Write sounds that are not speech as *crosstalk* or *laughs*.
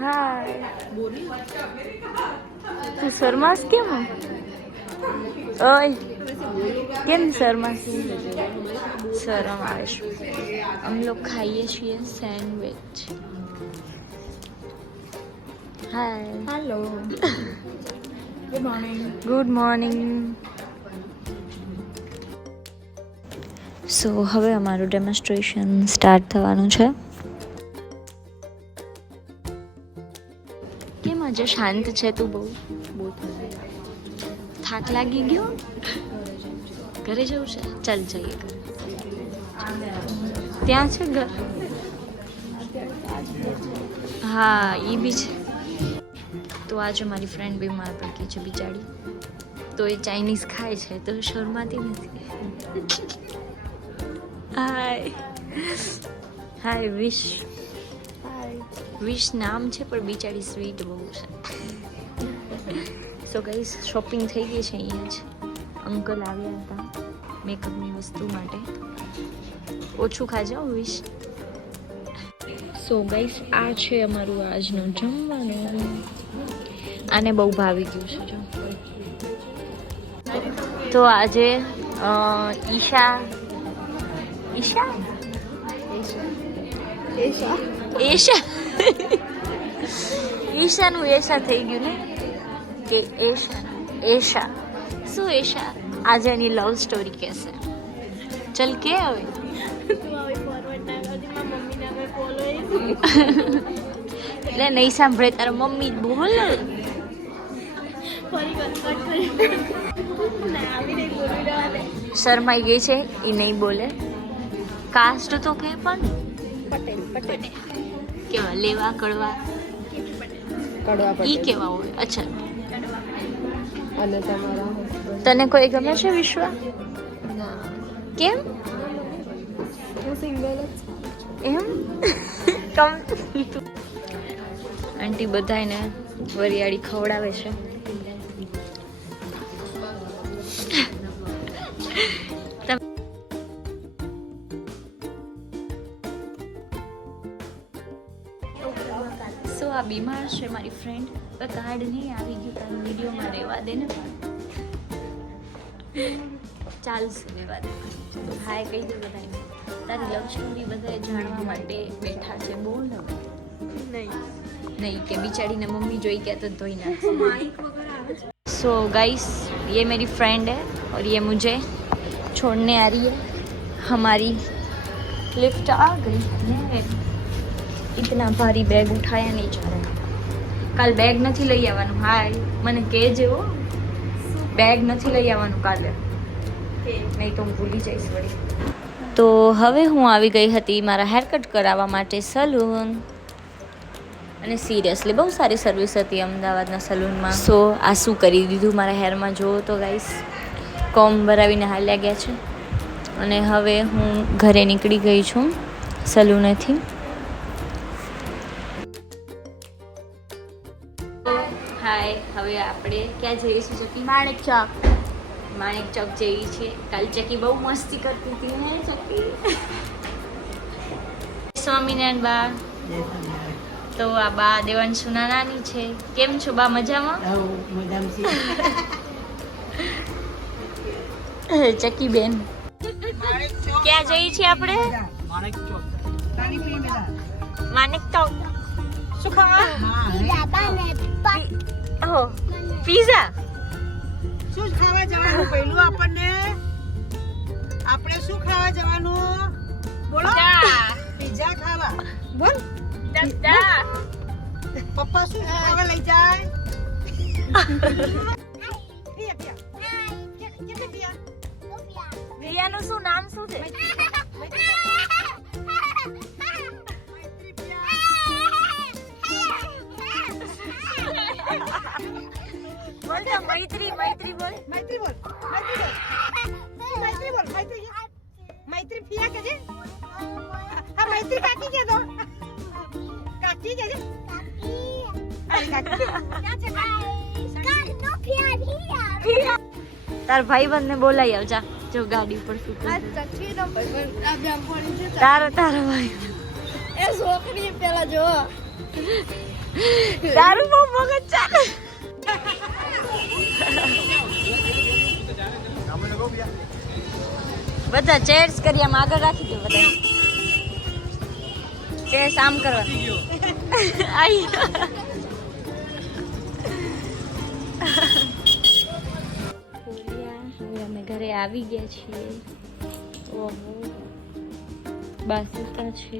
હાય તું શર્માસ કેમ ઓય કેમ શર્માસ શરમ આવે છે અમે લોકો ખાઈએ છીએ sandwich hi hello good morning good morning so હવે અમારું ડેમોન્સ્ટ્રેશન સ્ટાર્ટ થવાનું છે. કેમ આજે શાંત છે તું બહુ બહુ થાક લાગી ગયો? ઘરે જવું છે? ચાલ જઈએ ત્યાં છે ઘર? હા એ બી છે. તો આજે મારી ફ્રેન્ડ બીમાર પડી છે બિચારી. તો એ ચાઇનીઝ ખાય છે, તો શરમાતી નથી. હાય હાય વિશ વિશ નામ છે પણ બિચારી સ્વીટ બહુ છે. સો ગઈસ શોપિંગ થઈ ગઈ છે અહીંયા જ. અંકલ આવ્યા હતા મેકઅપની વસ્તુ માટે. ઓછું ખાજો વિશ સો ગઈસ આ છે અમારું આજનું જમવાનું. આને બહુ ભાવી ગયું છે જો. તો આજે ઈશા ઈશા? ઈશા. એશા ઈશાનું એશા થઈ ગયું ને? કે એશા એશા. શું એશા? આજે એની લવ સ્ટોરી કહેશે. ચલ કે હવે. એટલે નહીં સાંભળે તારા મમ્મી બોલ શરમાઈ ગઈ છે એ નહીં બોલે. કાસ્ટ તો કે પણ. પટેલ પટેલ. કેવા? લેવા કડવા? કડવા ઈ કેવા હોય? અચ્છા. અને તમારા તને કોઈ ગમે છે વિશ્વ? કેમ? એમ? *laughs* કમ. આંટી બધાને વરિયાળી ખવડાવે છે. આ બીમાર છે મારી ફ્રેન્ડ પણ કાર્ડ નહીં આવી ગયું તારું વિડીયોમાં રહેવા દે ને ચાલશે રહેવા દે તો હાય કહી દે બધાને તારી લવ સ્ટોરી બધાએ જાણવા માટે બેઠા છે બોલ હવે નહીં नहीं कि बिचारी ने मम्मी जोई क्या तो धोई ना सो गाइस ये मेरी फ्रेंड है और ये मुझे छोड़ने आ रही है हमारी लिफ्ट आ गई है ઇતના ભારી બેગ ઉઠાયા નહીં ચાલે કાલ બેગ નથી લઈ આવવાનું. હાય, મને કહેજે હો. બેગ નથી લઈ આવવાનું કાલે. નહીં તો હું ભૂલી જઈશ વળી. તો હવે હું આવી ગઈ હતી મારા હેરકટ કરાવવા માટે સલૂન અને સિરિયસલી બહુ સારી સર્વિસ હતી અમદાવાદના સલૂનમાં સો આ શું કરી દીધું મારા હેરમાં જોવો તો ગાઈસ કોમ ભરાવીને હાલ્યા ગયા છે. અને હવે હું ઘરે નીકળી ગઈ છું સલૂનેથી હવે આપણે ક્યાં જઈશું ચકી? માણેક ચોક. માણેક ચોક જઈ છે કાલ ચકી બહુ મસ્તી કરતી હતી ને ચકી? સ્વામિનારાયણ બા તો આ બા દેવાંશુના નાની છે. કેમ છો બા મજામાં? ચકી બેન. ક્યાં જઈએ છીએ આપણે? માણેક ચોક. શું ખાવા ઓહ પીઝા? શું ખાવા જવાનું? પહેલું આપણને આપણે શું ખાવા જવાનું? બોલો. પિઝા ખાવા. બોલ. પપ્પા શું ખાવા લઈ જાય? પિયા, પિયા. કે- રિયાનું શું નામ શું છે? બોલ તો મૈત્રી મૈત્રી બોલ મૈત્રી બોલ મૈત્રી બોલ મૈત્રી બોલ મૈત્રી મૈત્રી પિયા કે છે હા મૈત્રી કાકી કે દો કાકી કે છે હા, કાકી. તાર ભાઈ બંધ ને બોલાઈ આવજા જો ગાડી ઉપર શું આ ચકીનો ભાઈબંધ આ જામફળી છે તારો તારો ભાઈ. એ છોકરી પેલા જો. તારું બહુ મગજ ચાલે. બધા ચેર્સ કરી આમ આગળ રાખી દો બધા ચેર્સ આમ કરવા આઈ હવે અમે ઘરે આવી ગયા છીએ ઓહો બાસુકા છે